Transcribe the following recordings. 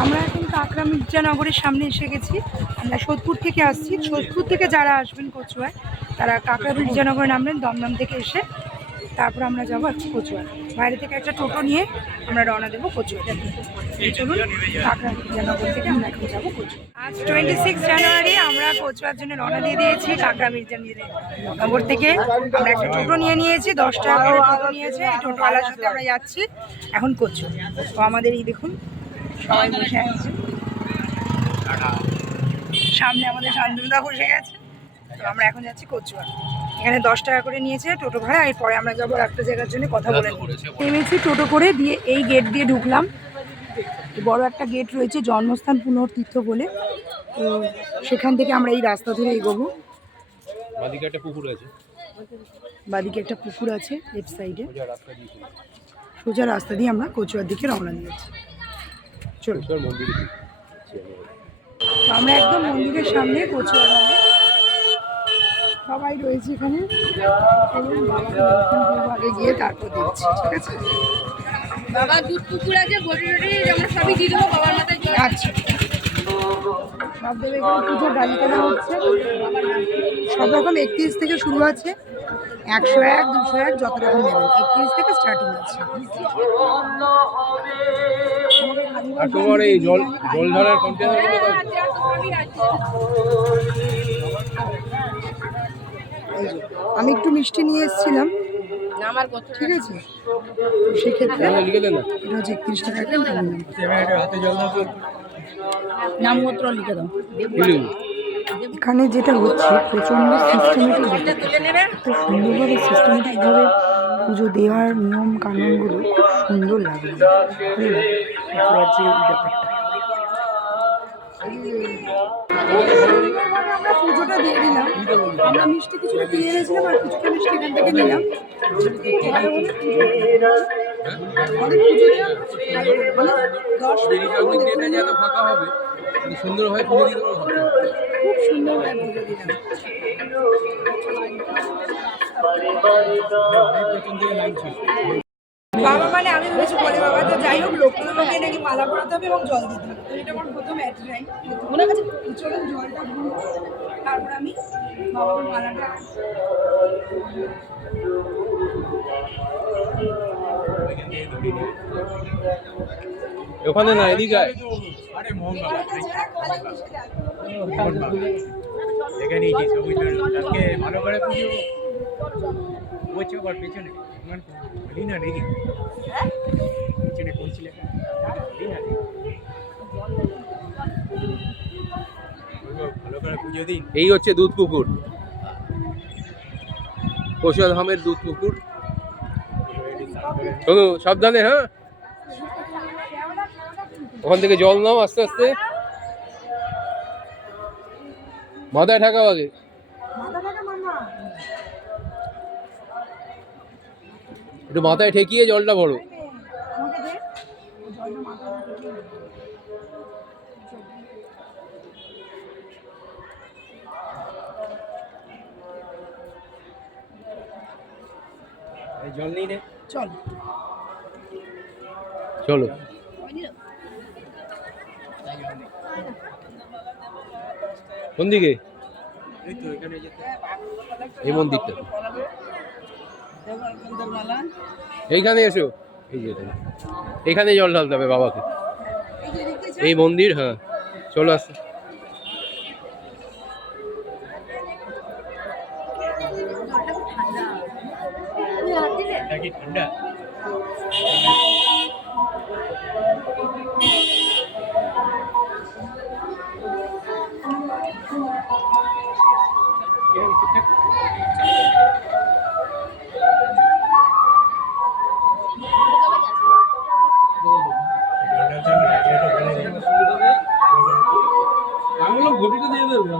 আমরা এখন কাঁকড়া মির্জানগরের সামনে এসে গেছি। আমরা সোদপুর থেকে আসছি। সোদপুর থেকে যারা আসবেন কচুয়ায় তারা কাঁকড়া মির্জানগরে নামবেন দমদম থেকে এসে। তারপর আমরা যাবো আজকে কচুয়া। বাইরে থেকে একটা টোটো নিয়ে আমরা রওনা দেবো কচুয়া। চলুন, কাঁকড়া মির্জানগর থেকে আমরা এখন যাবো কচুয়া। আজ 26 জানুয়ারি আমরা কচুয়ার জন্য রওনা দিয়ে দিয়েছি। কাঁকড়া মির্জানগর থেকে আমরা একটা টোটো নিয়ে নিয়েছি, 10 টাকা করে টোটো নিয়েছে। এই টোটোওয়ালার সাথে আমরা যাচ্ছি এখন কচুয়া। তো আমাদের এই দেখুন সবাই বসে আছে, সামনে আমাদের শান্তনুদা বসে গেছে। তো আমরা এখন যাচ্ছি কচুয়া। এখানে 10 টাকা করে নিয়েছে টোটো ভাড়া। এরপরে আমরা যাবো একটা জায়গার জন্য কথা বলে নেমেছি টোটো করে, দিয়ে এই গেট দিয়ে ঢুকলাম। বড় একটা গেট রয়েছে জন্মস্থান পুনর্তীর্থ বলে, তো সেখান থেকে আমরা এই রাস্তা ধরে এগোবো। বাদিকে একটা পুকুর আছে, বাদিকে একটা পুকুর আছে লেফট সাইডে। সোজা রাস্তা দিয়ে আমরা কচুয়ার দিকে রওনা দিয়েছি। চলো, আমরা একদম মন্দিরের সামনে কচুয়া গ্রামে সবাই রয়েছে এখানে। আগে গিয়ে তারপর দেখছি, ঠিক আছে? বাবা দুধ পুকুর আছে, সবই দিয়ে দেবো বাবার মাথায়। আচ্ছা, সব দেবে এখানে। পুজোর ডালি কেনা হচ্ছে সব রকম। 31 থেকে শুরু আছে, 101, 201 যত রকম নেবেন। 31 থেকে স্টার্টিং আছে। আর তোমার এই জল ঢালার কন্টেনার আমি একটু মিষ্টি নিয়ে এসেছিলাম, ঠিক আছে? সেক্ষেত্রে এটা হচ্ছে 31 টাকা। নামপত্র লিখে দাও। এখানে যেটা হচ্ছে প্রচণ্ড সিস্টেমেটিক, তো সুন্দরভাবে সিস্টেমেটিকভাবে পুজো দেওয়ার নিয়ম কানুনগুলো খুব সুন্দর লাগে। আমরা পুজোটা দিয়ে দিলাম। আমরা মিষ্টি কিছুটা কিনে এনেছিলাম আর কিছুটা মিষ্টি এখান থেকে নিলাম। সুন্দরভাবে পুজো দিতে খুব সুন্দরভাবে পুজো দিলাম। বাবা মানে আমি ভেবেছি বলে বাবা, তো যাই হোক লোকগুলোকে নাকি মালা পরাতে হবে এবং জল দিতে হবে। তো এটা আমার প্রথম অ্যাট্রাই ওনার কাছে। চলুন জলটা তারপর আমি বাবার মালাটা। ওখানে না, এদিকে ভালো করে পুজো বলছে। আবার পেছনে না নাকি পেছনে করছিলে ভালো করে পুজো দিন। এই হচ্ছে দুধ পুকুর, কচুয়া ধামের দুধ পুকুর। শোনো সাবধানে, হ্যাঁ? ওখান থেকে জল নাও আস্তে আস্তে, মাথায় ঠাকাও আগে। একটু মাথায় ঠেকিয়ে জলটা ভরো। জল নেই রে, চল চলো। কোন দিকে? এই মন্দিরটা, এইখানে এসো। এই যে এখানে জল ঢালতে হবে বাবাকে, এই মন্দির। হ্যাঁ চলো আসো। ঠান্ডা ঘটিটা দিয়ে দেবো।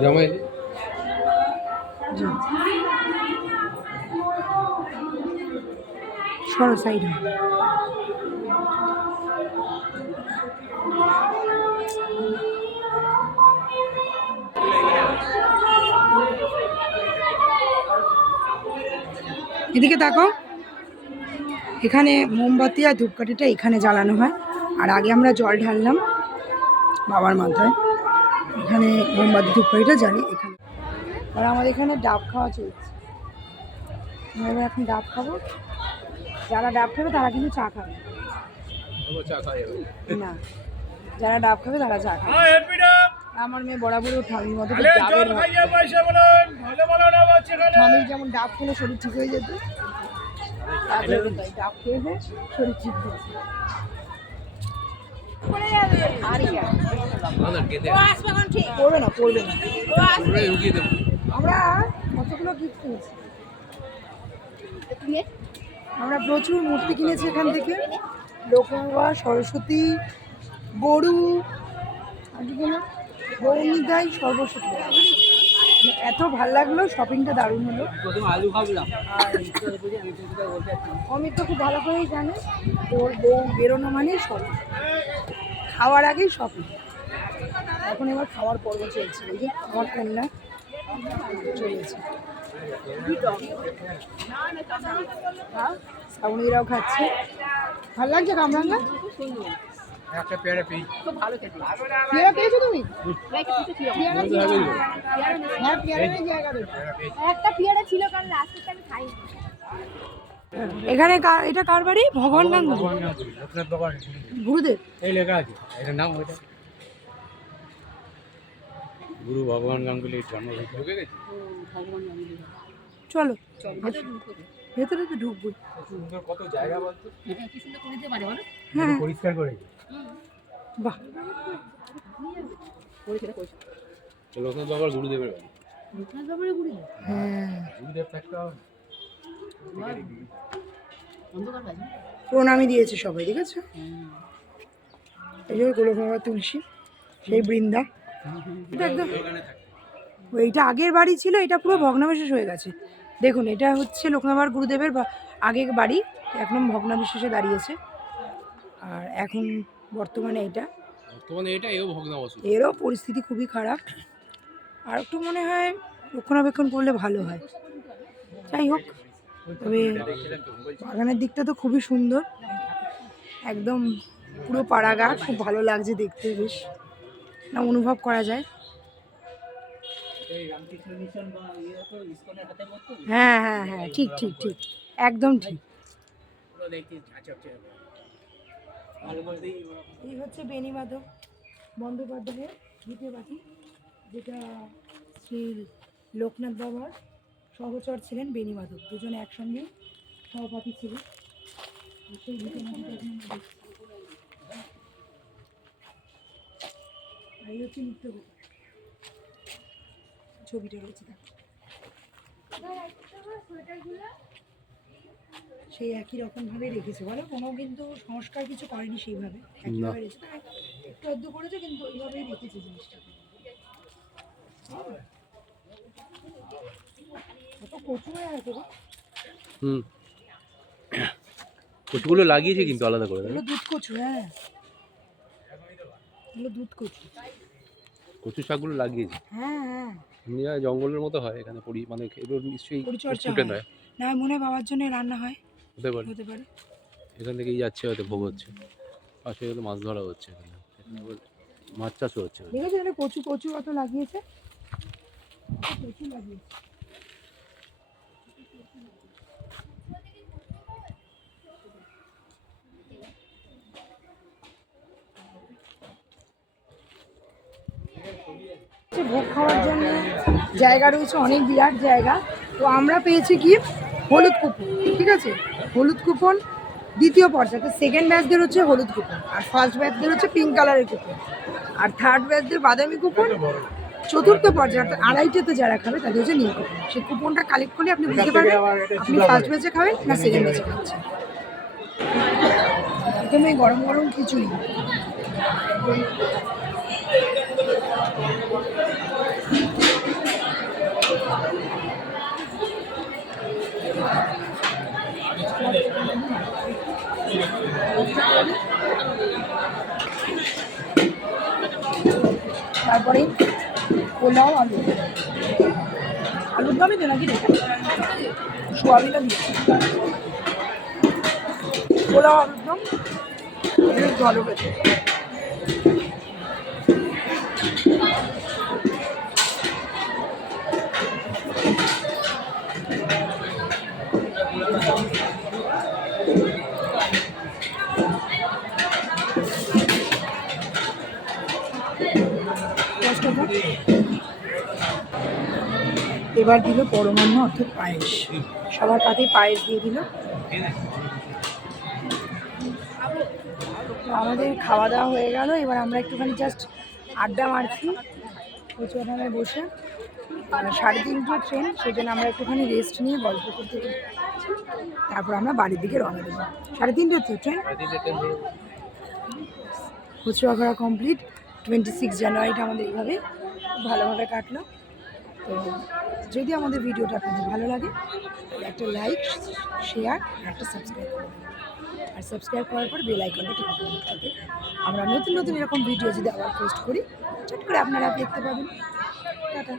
জামাই সরো সাইড হয়। এদিকে দেখো, এখানে মোমবাতি আর ধূপকাঠিটা এখানে জ্বালানো হয়। আর আগে আমরা জল ঢাললাম বাবার মাথায়, এখানে মোমবাতি ধূপকাঠিটা জ্বালি এখানে। আর আমাদের এখানে ডাব খাওয়া চলছে। আমরা এবার এখন ডাব খাবো। যারা ডাব খাবে তারা কিন্তু চা খাবে না, যারা ডাব খাবে তারা চা খাবে। আমার মেয়ে বরাবর ঠামির মতো ঠামির যেমন ডাব খেলে শরীর ঠিক হয়ে যেত, ডাব খেয়ে শরীর ঠিক হয়েছে। পড়বে না, পড়বে না। আমরা কতগুলো গিফট কিনেছি, আমরা প্রচুর মূর্তি কিনেছি এখান থেকে। লোকনাথ, সরস্বতী, গরু, আর কি কেনা, গৌরনিতাই, সর্বস্বতী। এত ভাল লাগলো, শপিংটা দারুণ হলো। অমিত তো খুব ভালো করেই জানে ওর বউ বেরোনো মানে শপিং, খাওয়ার আগেই শপিং। এখন এবার খাওয়ার পর্ব চলছে। এই যে আমার কন্যা চলেছে, শ্রাবণীরাও খাচ্ছে। ভালো লাগছে কামরাঙ্গা? পেয়ারা পেয়েছো তুমি? এখানে এটা কার বাড়ি? ভগবান গাঙ্গুলি, গুরুদেব এই লেখা আছে, এটার নাম ওইটা গুরু ভগবান গাঙ্গুলির জন্মভিত্তি। চলো ভেতরে তো ঢুকবো। কত জায়গা বলতো, কি সুন্দর করে দিতে পারে বলো। হ্যাঁ, পরিষ্কার করে। বাহ, লোকনাথ বাবার গুরুদেবের বাড়ি। লোকনাথ বাবার গুরুদেব? হ্যাঁ, গুরুদেব থাকতে হবে। প্রণামী দিয়েছে সবাই, দেখেছো? এই যে গোলক বাবা তুলসী, সেই বৃন্দা। এটা একদম, এইটা আগের বাড়ি ছিল, এটা পুরো ভগ্নাবশেষ হয়ে গেছে। দেখুন, এটা হচ্ছে লোকনাথ গুরুদেবের আগের বাড়ি, এখন ভগ্নাবশেষে দাঁড়িয়েছে। আর এখন বর্তমানে এটা এরও পরিস্থিতি খুবই খারাপ। আর একটু মনে হয় রক্ষণাবেক্ষণ করলে ভালো হয়। যাই হোক, তবে বাগানের দিকটা তো খুবই সুন্দর, একদম পুরো পাড়াগা, খুব ভালো লাগছে দেখতে, বেশ না অনুভব করা যায়। হ্যাঁ হ্যাঁ হ্যাঁ, ঠিক ঠিক ঠিক, একদম ঠিক। এই হচ্ছে বেণীমাধব বন্দ্যোপাধ্যায়ের দ্বিতীয় বাটি, যেটা শ্রী লোকনাথ বাবার সহচর ছিলেন বেণীমাধব, দুজনে একসঙ্গে সহপাঠী ছিলেন। সেই এই হচ্ছে নিত্য ছবিটা রয়েছে, সেই একই রকম ভাবে রেখেছে, বলো কোনো কিন্তু সংস্কার কিছু করেনি সেইভাবে, একইভাবে রেখেছে। একটু আধটু করেছে, কিন্তু ওইভাবেই রেখেছে জিনিসটা। কত কচু হয়ে আছে গো। কচুগুলো লাগিয়েছে কিন্তু আলাদা করে, এগুলো দুধ কচু। হ্যাঁ, এগুলো দুধ কচু, কচু শাকগুলো লাগিয়েছে। হ্যাঁ হ্যাঁ, ইন্ডিয়া জঙ্গলের মতো হয় এখানে, মানে এগুলো নিশ্চয়ই ফুটে নয় না, মনে হয় বাবার জন্য রান্না হয়, হতে পারে। এখান থেকেই যাচ্ছে, হয়তো ভোগ হচ্ছে, পাশে হয়তো মাছ ধরা হচ্ছে, এখানে মাছ চাষও হচ্ছে। দেখেছো এখানে কচু কচু কত লাগিয়েছে, কচু লাগিয়েছে। ভোগ খাওয়ার জন্য জায়গা রয়েছে, অনেক বিরাট জায়গা। তো আমরা পেয়েছি কি হলুদ কুপন, ঠিক আছে, হলুদ কুপন দ্বিতীয় পর্যায়ে। সেকেন্ড ব্যাচদের হচ্ছে হলুদ কুপন, আর ফার্স্ট ব্যাচদের হচ্ছে পিঙ্ক কালারের কুপন, আর থার্ড ব্যাচদের বাদামি কুপন, চতুর্থ পর্যায়ে অর্থাৎ আড়াইটাতে যারা খাবে তাদের হচ্ছে নীল কুপন। সেই কুপনটা কালেক্ট করলে আপনি বুঝতে পারবেন আপনি ফার্স্ট ব্যাচে খাবেন না সেকেন্ড ব্যাচে খাচ্ছেন। প্রথমে গরম গরম খিচুড়ি, তারপরে পোলাও আলুর দমই তো নাকি সোয়াবিনটা দিয়ে পোলাও আলুর দম বেশ ভালো খেতে। এবার দিল পরমান্ন অর্থাৎ পায়েস, সবার পাতে পায়েস দিয়ে দিল। আমাদের খাওয়া দাওয়া হয়ে গেল, এবার আমরা একটুখানি জাস্ট আড্ডা মারছি কচুয়াডাঙ্গায় বসে। 3:30টার ট্রেন, সেই জন্য আমরা একটুখানি রেস্ট নিয়ে গল্প করতে তারপর আমরা বাড়ির দিকে রওনা দেবো। 3:30টার তো ট্রেন। কচুয়া ঘোরা কমপ্লিট। 26 জানুয়ারিটা আমাদের এইভাবে খুব ভালোভাবে কাটলো। তো যদি আমাদের ভিডিওটা আপনাদের ভালো লাগে তাহলে একটা লাইক, শেয়ার আর একটা সাবস্ক্রাইব করবেন। আর সাবস্ক্রাইব করার পর বেল আইকনটা টিপে দেবেন, তাতে আমরা নতুন নতুন এরকম ভিডিও যদি আবার পোস্ট করি চট করে আপনারা দেখতে পাবেন। টাটা।